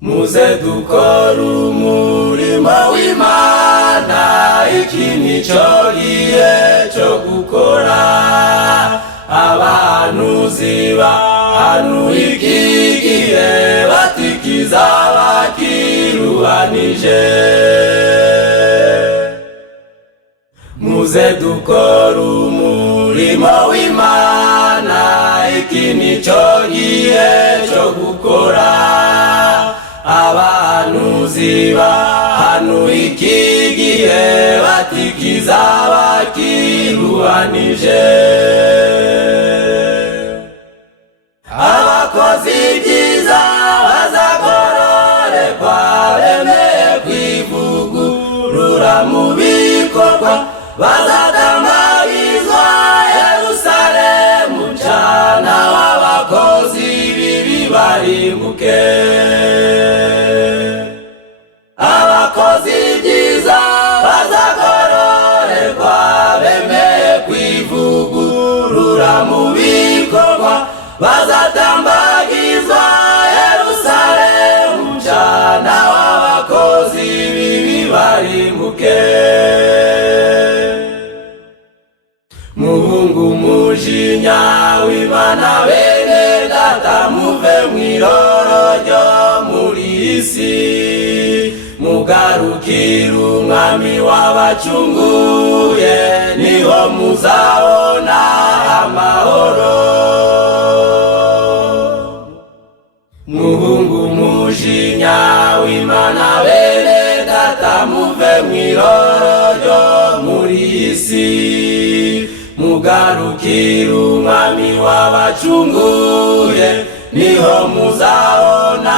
Muze dukora umurimo w'Imana, iki nico gihe cyo gukora. Abahanuzi bahanuye iki gihe batikiza bakiruhanije. Muze dukora umurimo w'Imana, iki nico gihe cyo gukora. Abahanuzi bahanuye iki gihe batikiza bakiruhanije. Abakozi ibyiza bazagororerwa, bemeye kwivugurura mu bikorwa, bazadamagizwa Yerusalemu cana w'abakozi bibi barimbuke. Abakozi ibyiza bazagororerwa, bemeye kwivugurura mu bikorwa, bazadambagizwa Yerusalemu cana w'abakozi bibi barimbuke. Muhungu umujinya w'Imana, bene data muve mw'iroro ryo muri isi, mugarukire umwami wabacunguye, niho muzabona amahoro. Muhungu umujinya w'Imana, bene data muve mw'iroro ryo muri isi, mugarukire umwami wabacunguye, niho muzabona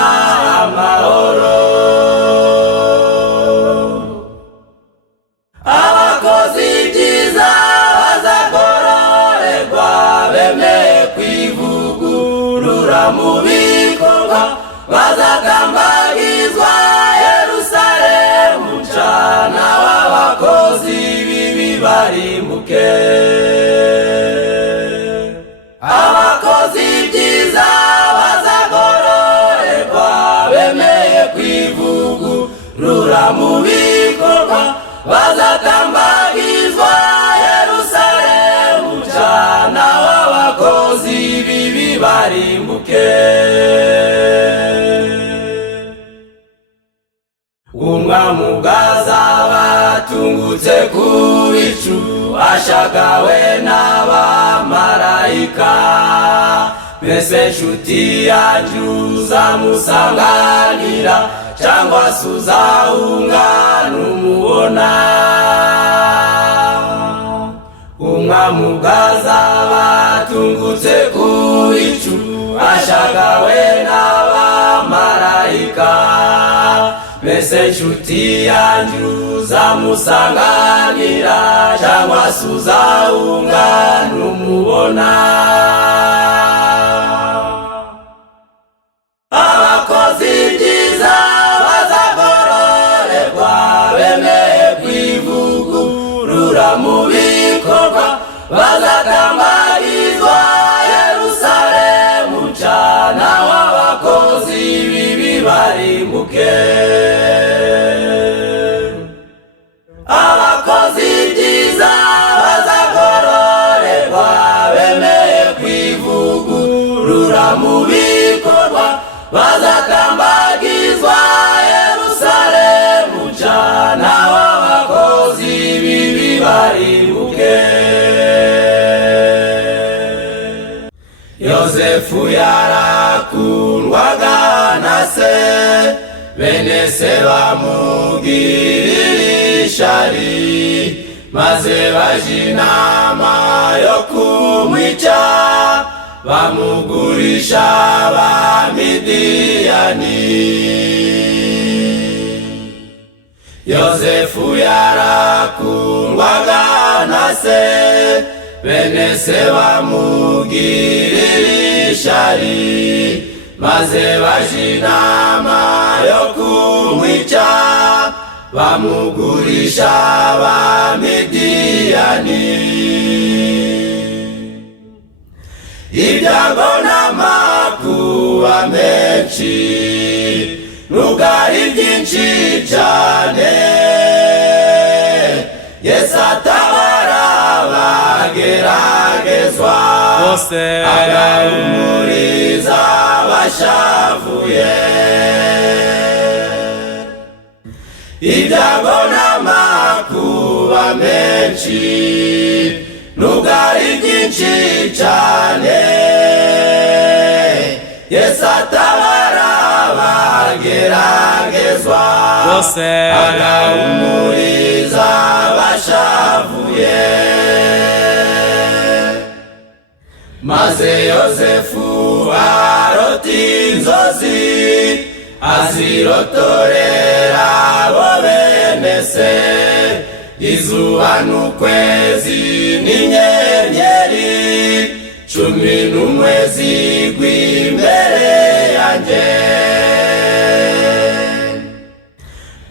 amahoro. Abakozi ibyiza bazagororerwa, bemeye kwivugurura mu bikorwa, bazadambagizwa Yerusalemu cana w'abakozi bibi barimbuke. Abakozi ibyiza bazagororerwa, bemeye kwivugurura mu bikorwa, bazadambagizwa Yerusalemu cana w'abakozi bibi barimbuke. Umwami bwazabatungutse ku bicu, ashagawe n'abamarayika. Mbese nshuti yanjye uzamusanganira, cyangwa se uzahunga numubona? Umwami bwazabatungutse ku bicu, ashagawe n'abamarayika. Mbese nshuti yanjye uzamusanganira, cyangwa se uzahunga numubona? Abakozi ibyiza bazagororerwa, bemeye kwivugurura mu bikorwa, bazadambagizwa Yerusalemu cana w'abakozi bibi barimbuke. Abakozi ibyiza bazagororerwa, bemeye kwivugurura mu bikorwa, bazadambagizwa Yerusalemu cana w'abakozi bibi barimbuke. Yosefu yarakundwaga na se, bene se bamugirira ishari, maze baja inama yo kumwica, bamugurisha Abamidiyani. Yosefu yarakundwaga na se, bene se bamugirira ishari, maze baja inama yo kumwica, bamugurisha Abamidiyani. Ibyago n'amakuba menshi n'ubwari byinshi cyane, Yesu atabara abageragezwa bose, agahumuriza abashavuye. Ibyago n'amakuba menshi n'ubwari byinshi cyane, Yesu atabara abageragezwa bose, agahumuriza abashavuye. Maze Yosefu arota inzozi, azirotorera abo bene se, izuba n'ukwezi n'inyenyeri, 11 zigwa imbere yanjye.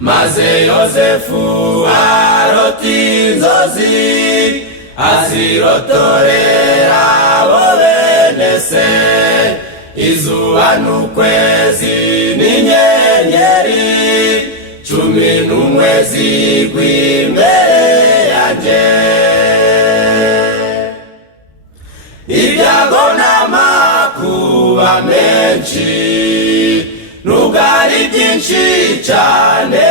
Maze Yosefu arota inzozi, azirotorera abo bene se, izuba n'ukwezi n'inyenyeri, 11 zigwa imbere yanjye. Ibyago n'amakuba menshi n'ubwari byinshi cyane,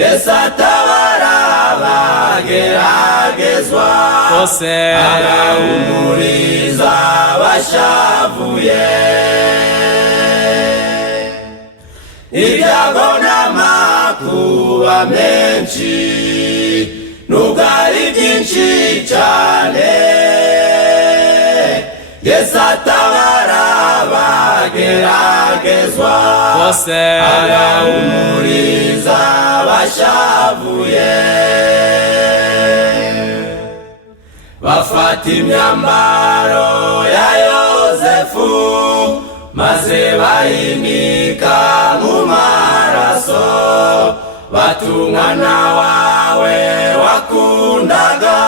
Yesu atabara abageragezwa bose, agahumuriza abashavuye. Ibyago n'amakuba menshi n'ubwari byinshi cyane, Yesu atabara abageragezwa bose, agahumuriza abashavuye. Bafata imyambaro ya Yosefu, maze bayinika mu maraso, batungana wawe wakundaga,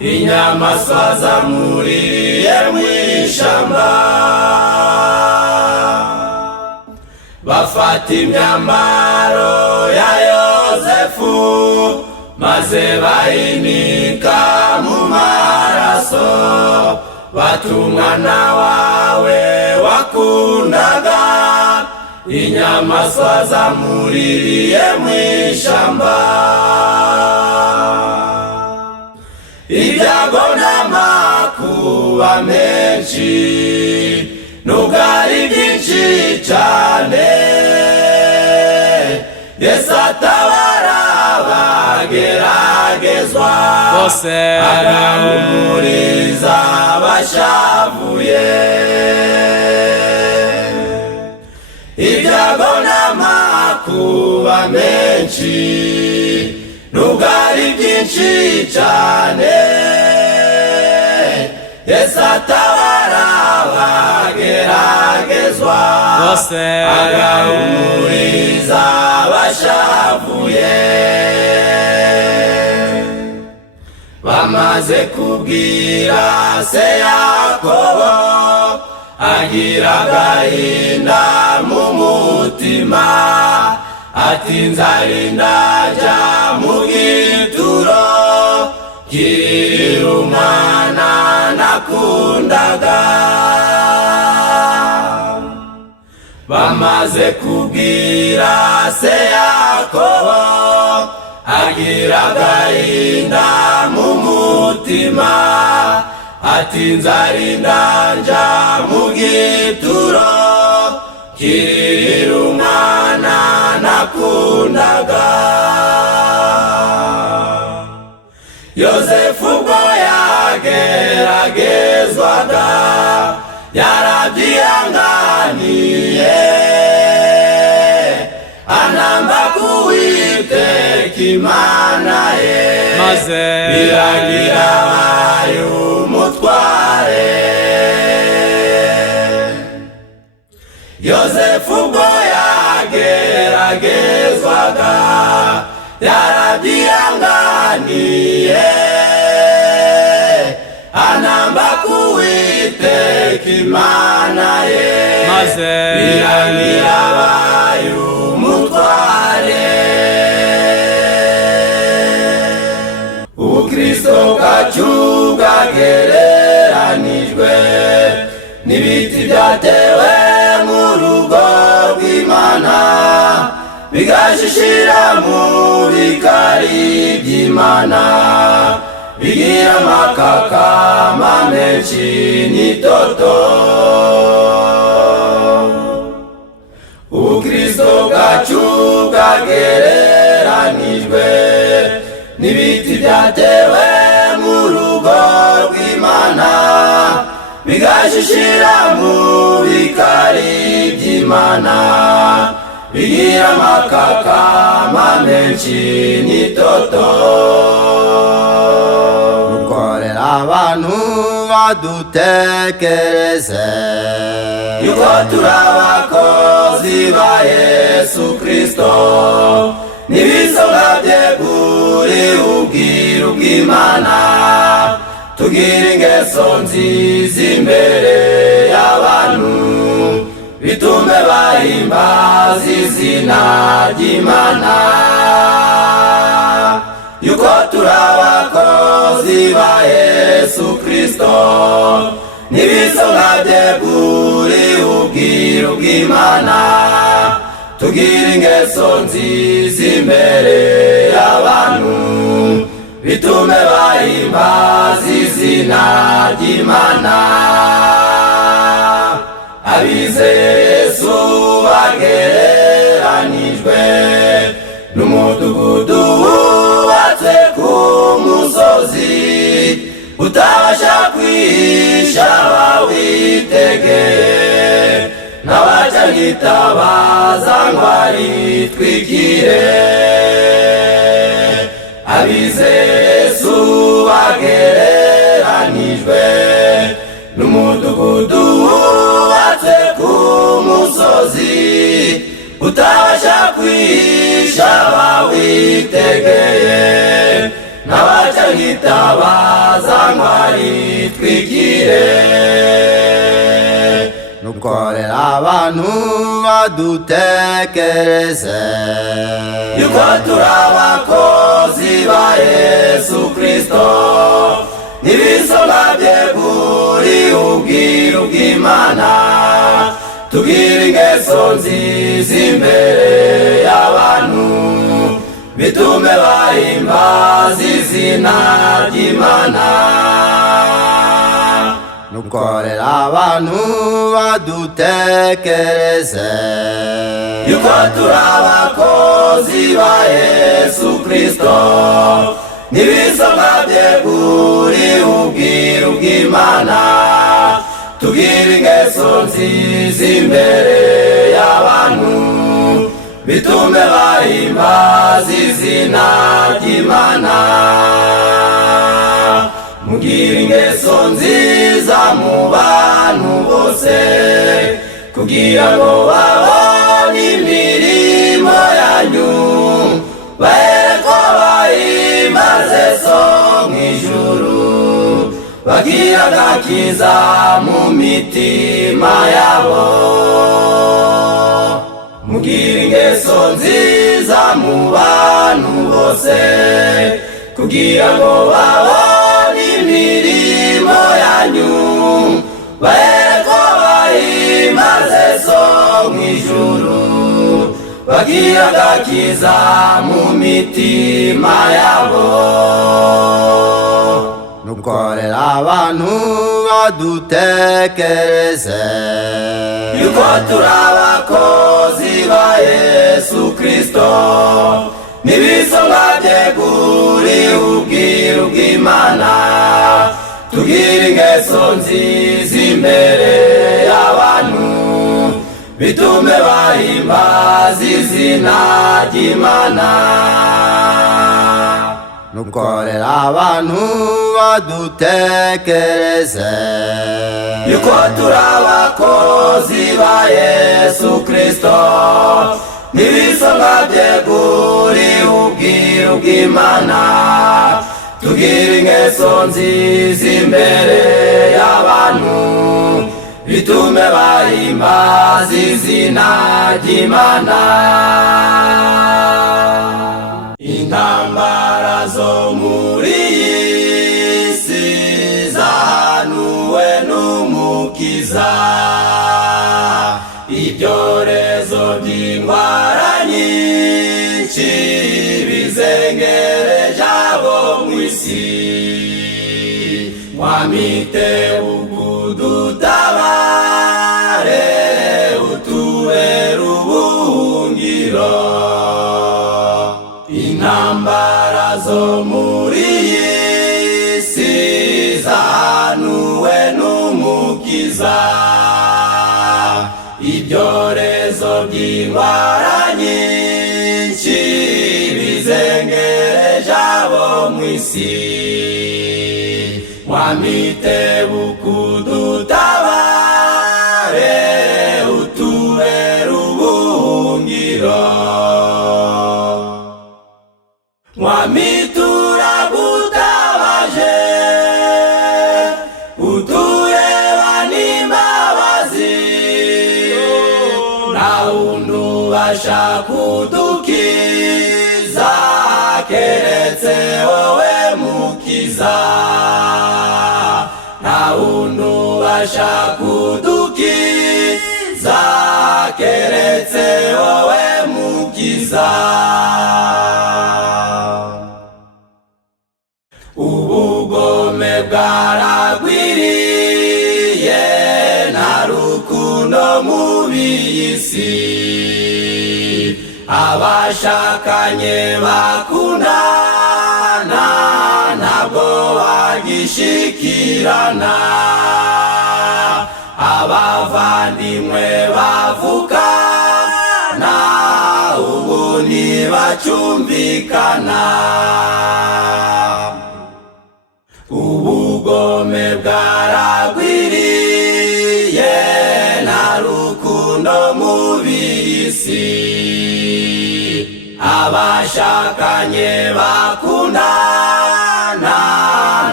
inyamaswa zamuriye mu ishamba. Bafata imyambaro ya Yosefu, maze bayinika mu maraso, batungana wawe wakundaga, inyamaswa zamuriye mu ishamba. Ibyago n'amakuba menshi n'ubwari byinshi cyane, Yesu atabara abageragezwa bose, agahumuriza abashavuye. Ibyago n'amakuba menshi n'ubwari byinshi cyane, Yesu atabara abageragezwa bose, agahumuriza abashavuye. Bamaze kubwira se Yakobo, agira agahinda mu mutima, ati nzarinda njya mu gituro, kirira umwana nakundaga. Bamaze kubwira se Yakobo, agira agahinda mu mutima, ati nzarinda njya mu gituro, kirira umwana nakundaga. Yosefu ubwo yageragezwaga, yarabyihanganiye, anamba ku Uwiteka Imana ye, maze biragira abaye umutware. Yosefu ubwo yageragezwaga, yarabyihanganiye, anamba ku Uwiteka Uwiteka Imana ye maze birangira abaye umutware. Ubukristo bwacu bwagereranijwe n'ibiti byatewe mu rugo rw'Imana, bigashishira mu bikari by'Imana, bigira amakakama menshi n'itoto. Ubukristo bwacu bwagereranijwe n'ibiti byatewe mu rugo rw'Imana, bigashishira mu bikari by'Imana, bigira amakakama menshi n'itoto. Dukorera abantu badutekereze yuko turi abakozi ba Yesu Kristo, n'ibisonga byeguriwe ubwiru bw'Imana, tugira ingeso nziza imbere y'abantu, bitume bahimbaza izina ry'Imana. Yuko turi abakozi ba Yesu Kristo, n'ibisonga byeguriwe ubwiru bw'Imana, tugira ingeso nziza imbere y'abantu, bitume bahimbaza izina ry'Imana. Abizeye Yesu bagereranijwe n'umudugudu wubatse ku musozi, utabasha kwihisha abawitegeye, n'abaca mwitabaza ngo aritwikire. Abizeye Yesu bagereranijwe n'umudugudu wubatse ku musozi, utabasha kwihisha abawitegeye, n'abaca mwitabaza ngo aritwikire. Dukorera abantu badutekereze yuko turi abakozi ba Yesu Kristo, n'ibisonga byeguriwe ubwiru bw'Imana, tugira ingeso nziza imbere y'abantu, bitume bahimbaza izina ry'Imana. Dukorera abantu badutekereze yuko turi abakozi ba Yesu Kristo, n'ibisonga byeguriwe ubwiru bw'Imana, tugira ingeso nziza imbere y'abantu, bitume bahimbaza izina ry'Imana. Mugira ingeso nziza mu bantu bose, kugira ngo babone imirimo yanyu, bahere ko bahimbaze so mw'ijuru, bagira agakiza mu mitima yabo. Mugira ingeso nziza mu bantu bose, kugira ngo babone imirimo yanyu, bahere ko bahimbaze so mw'ijuru, bagira agakiza mu mitima yabo. Dukorera abantu badutekereze yuko turi abakozi ba Yesu Kristo, n'ibisonga byeguriwe ubwiru bw'Imana, tugira ingeso nziza imbere y'abantu, bitume bahimbaza izina ry'Imana. Dukorera abantu badutekereze yuko turi abakozi ba Yesu Kristo, n'ibisonga byeguriwe ubwiru bw'Imana, tugira ingeso nziza imbere y'abantu, bitume bahimbaza izina ry'Imana. Intambara zo muri iyi si zahanuwe n'Umukiza, ibyorezo by'indwara nyinshi bizengereje abo mu isi. Mwamitebuka udutabare, utubere ubuhungiro. Intambara zo muri iyi si zahanuwe n'Umukiza, ibyorezo by'indwara nyinshi bizengereje abo mu isi. Mwamitebuka udutabare, utubere ubuhungiro. Mwami turagutabaje, uturebane imbabazi, nta wundi ubasha kudukiza keretse wowe Mukiza. Nta wundi ubasha kudukiza keretse wowe Mukiza. Ubugome bwaragwiriye, nta rukundo muri iyi si. Abashakanye bakundana ntabwo bagishikirana, abavandimwe bavukana ubu ntibacyumvikana. Ubugome bwaragwiriye, nta rukundo muri iyi si. Abashakanye bakundana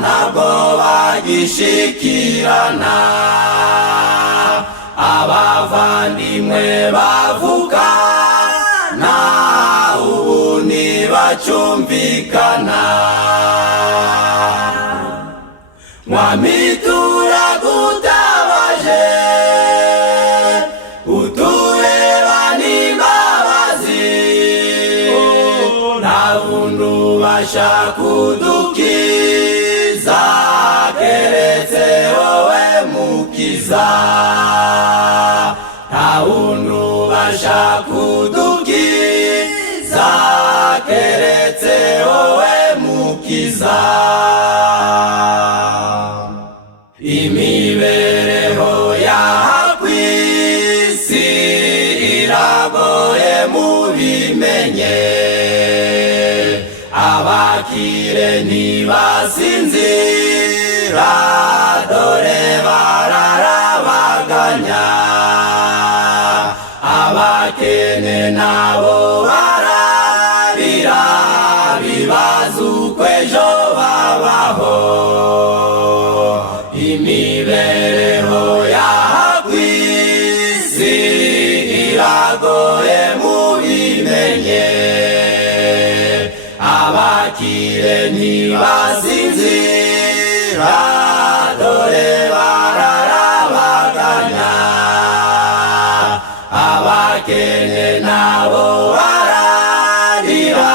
ntabwo bagishikirana, abavandimwe bavukana ubu ntibacyumvikana. Mwami turagutabaje, uturebane imbabazi, nta wundi ubasha kudukiza keretse wowe Mukiza. Nta wundi ubasha kudukiza keretse wowe Mukiza. Imibereho y'aha kw'isi iragoye mubimenye, abakire ntibasinzira dore bararabaganya, abakene nabo bararira bibaza uko ejo babaho. Imibereho y'aha kw'isi iragoye mubimenye, abakire ntibasinzira dore bararabaganya, abakene nabo bararira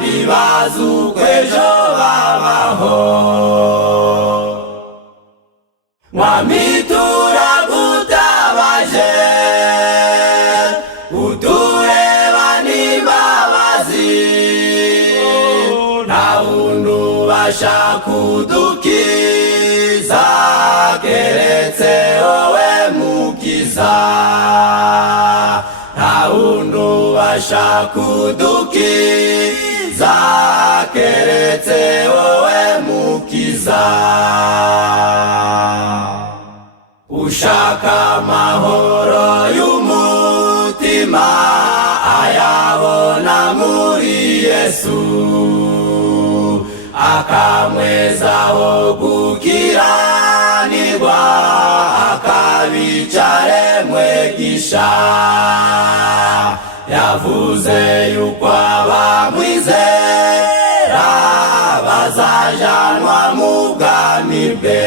bibaza uko ejo babaho. Mwami turagutabaje, uturebane imbabazi, nta wundi ubasha kudukiza keretse wowe Mukiza. Nta wundi ubasha kudukiza keretse wowe Mukiza. Ushaka amahoro y'umutima ayabona muri Yesu, akamwezaho gukiranirwa, akabicaremwe gisha. Yavuze yuko abamwizera bazajanwa mu bwami bwe.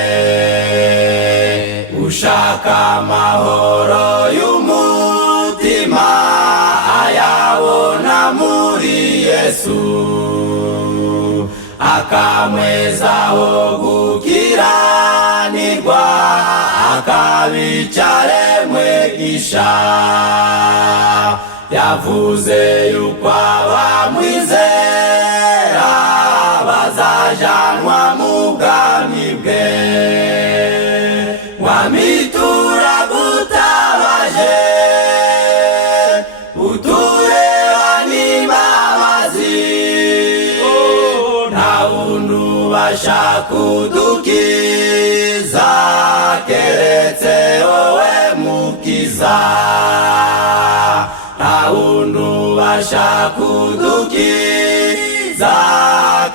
Ushaka amahoro y'umutima ayabona muri Yesu, akamwezaho gukiranirwa, akabicaremwe gisha. Yavuze yuko abamwizera bazajanwa mu bwami bwe. Mwami turagutabaje, utureba n'imbabazi, nta wundi ubasha kudukiza keretse wowe mukiza. Nta wundi ubasha kudukiza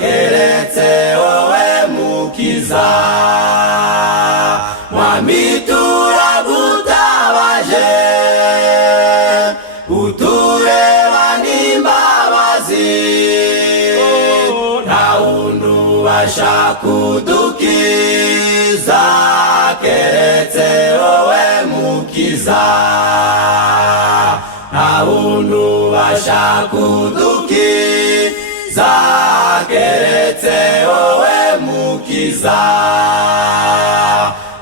keretse wowe mukiza. Mwami turagutabaje, utureba n'imbabazi, nta wundi ubasha kudukiza keretse wowe mukiza. Nta wundi ubasha kudukiza keretse wowe mukiza.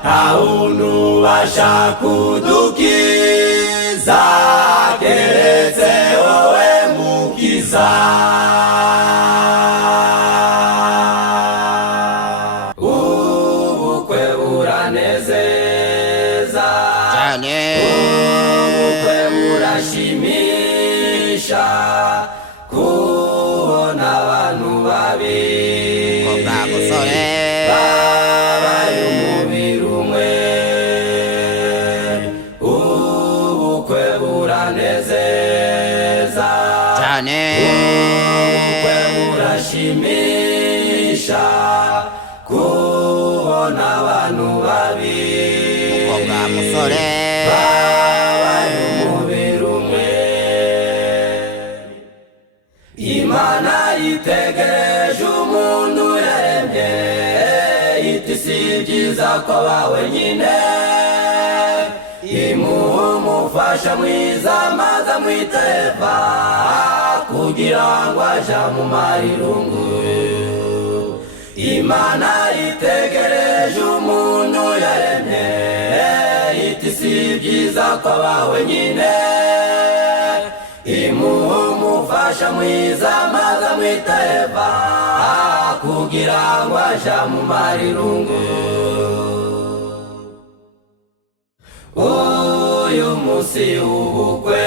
Nta wundi ubasha kudukiza keretse wowe mukiza. Ubukwe buranezeza cyane, ubukwe burashimisha, kubona abantu babiri umukobwa musore babaye umubiri umwe. Ubukwe buranezeza cyane, ubukwe burashimisha, kubona abantu babiri umukobwa musore babaye umubiri umwe. Imana yitegereje umuntu yaremye, iti si byiza ko aba wenyine, imuha umufasha mwiza maze amwita Eva, kugira ngo aje amumare irungu. Imana yitegereje umuntu yaremye, iti si byiza ko aba wenyine, imuha umufasha mwiza maze amwita Eva, kugira ngo aje amumare irungu. Uyu munsi w'ubukwe,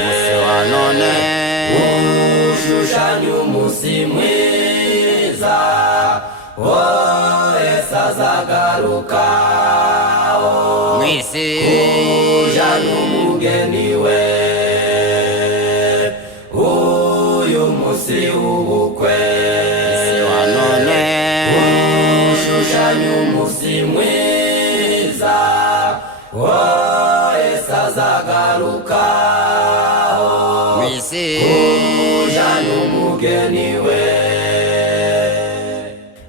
umunsi wa none, ushushanya umunsi mwiza, Yesu azagaruka mwisi kujana umugeni we. Uyu munsi w'ubukwe, umunsi wa none, ushushanya umunsi mwiza, Yesu azagaruka mwisi kujana umugeni we.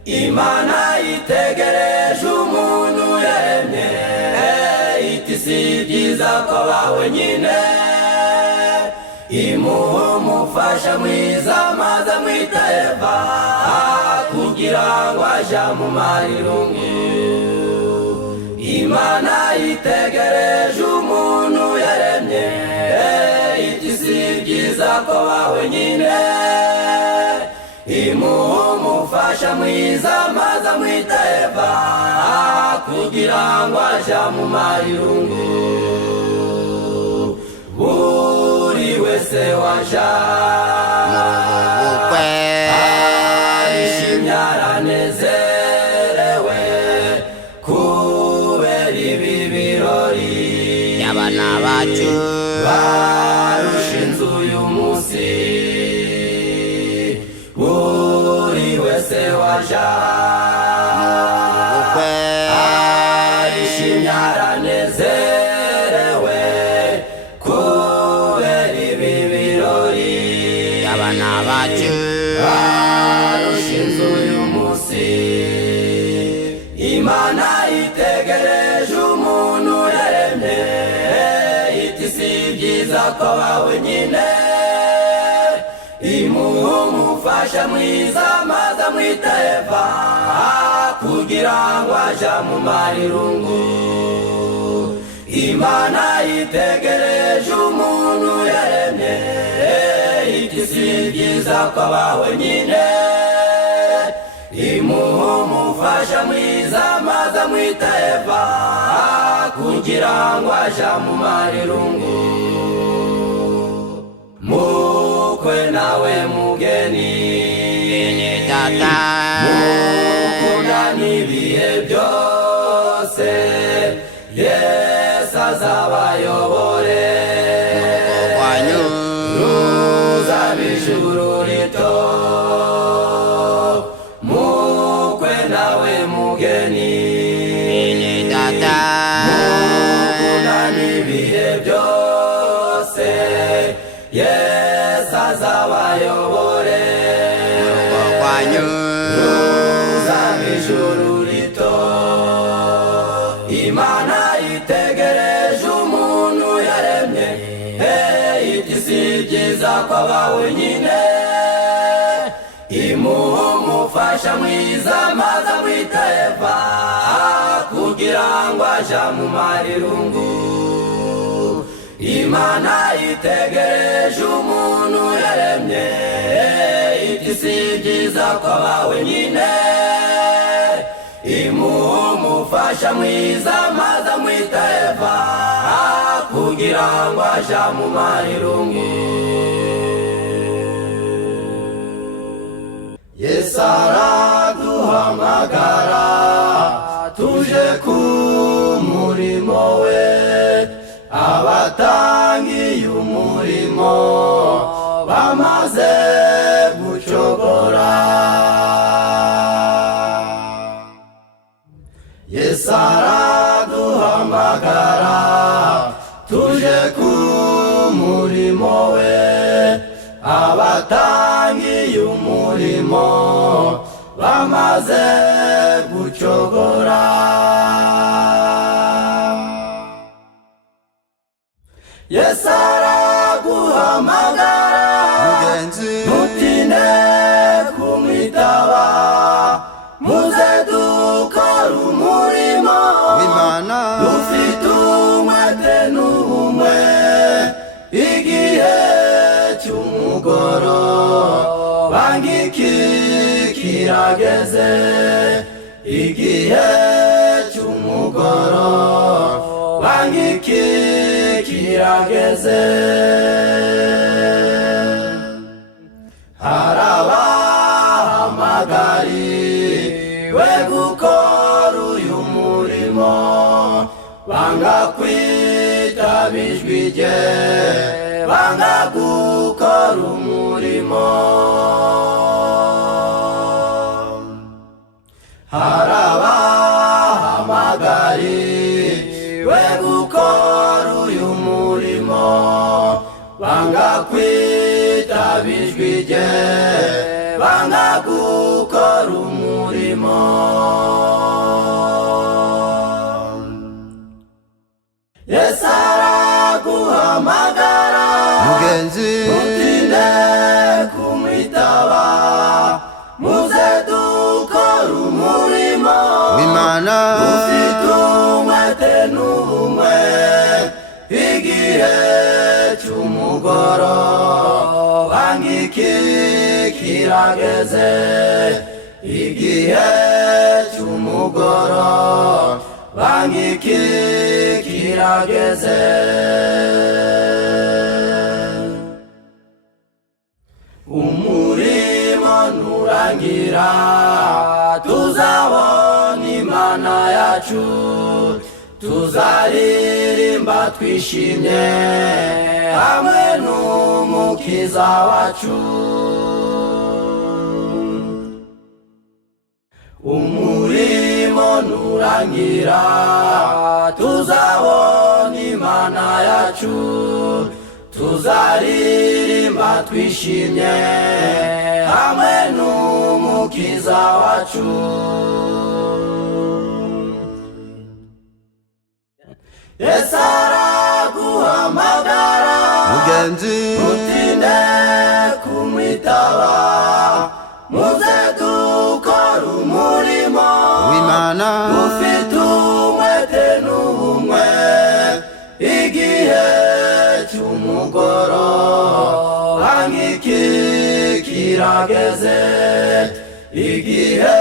Imana yitegereje umuntu yaremye, iti si byiza ko aba wenyine, imuha umufasha mwiza maze amwita Eva, kugira ngo aje amumare irungu. Imana yitegereje umuntu yaremye, iti si byiza ko aba wenyine, imuha umufasha mwiza maze amwita Eva, kugira ngo aje amumare irungu. Buri wese waja mu bukwe arishimye aranezerewe, kubera ibi birori y'abana bacu barushinze uyu munsi. Buri wese waja bacu arushinze uyu munsi. Imana itegereje umuntu yaremye, iti si byiza ko bawe nyine, imuha umufasha mwiza maze amwita Eva, kugira ngo aje amumare irungu. Imana yitegereje umuntu yaremye, iti si byiza ko bawe nyine, imuha umufasha mwiza maze amwita Eva, kugira ngo aje amumare irungu. Mukwe nawe mugeni, bene data mukundane ibihe byose, Yesu azabayobore, urugo rwanyu ruzaba ijuru rito. Mukwe nawe mugeni, bene data mukundane ibihe byose, Yesu azabayobore, urugo rwanyu ruzaba ijuru rito. Imana yitegereje umuntu yaremye, iti si byiza ko bawe nyine, imuha umufasha mwiza maze amwita Eva, kugira ngo aje amumare irungu. Imana yitegereje umuntu yaremye, iti si byiza ko bawe nyine, imuha umufasha mwiza maze amwita Eva, kugira ngo aje amumare irungu. Yesu araduhamagara tuje ku murimo we, abatangiye umurimo bamaze gucogora. Yesu araduhamagara tuje ku murimo we, abatangiye umurimo bamaze gucogora. Yesu araguhamagara mugenzi, ntutinde kumwitaba, muze dukora umurimo w'Imana dufite umwete n'ubumwe. Igihe cy'umugoroba ngiki kirageze, igihe cy'umugoroba ngiki kirageze. Harabahamagariwe gukora uyu murimo, banga kwitaba ijwi rye, banga gukora umurimo. Harabahamagariwe gukora uyu murimo, banga kwitaba ijwi rye, banga gukora umurimo. Yesu araguhamagara mugenzi, ntutinde kumwitaba, muze dukora umurimo w'Imana dufite umwete n'ubumwe. Igihe cy'umugoroba ngiki kirageze, igihe cy'umugoroba ngiki kirageze. Umurimo nurangira tuzabona Imana yacu, tuzaririmba twishimye hamwe n'umukiza wacu. Umurimo nurangira tuzabona Imana yacu, tuzaririmba twishimye hamwe n'umukiza wacu. Yesu araguhamagara mugenzi, utinde kumwitaba, muze dukora umurimo w'Imana, ufite umwete n'ubumwe. Igihe cy'umugoroba nk'iki kirageze, igihe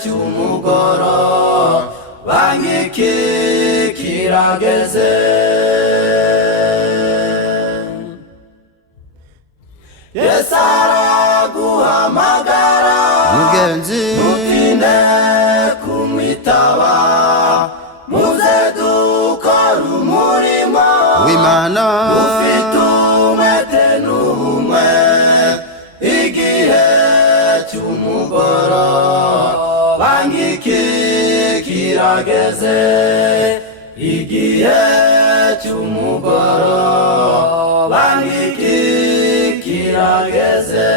cy'umugoroba nk'iki kirageze. Yesu araguhamagara mugenzi, utinde kumwitaba, muze dukora umurimo w'Imana, ufite umwete n'ubumwe. Igihe cy'umugoroba nk'iki kirageze, igihe cy'umugoroba nk'iki kirageze.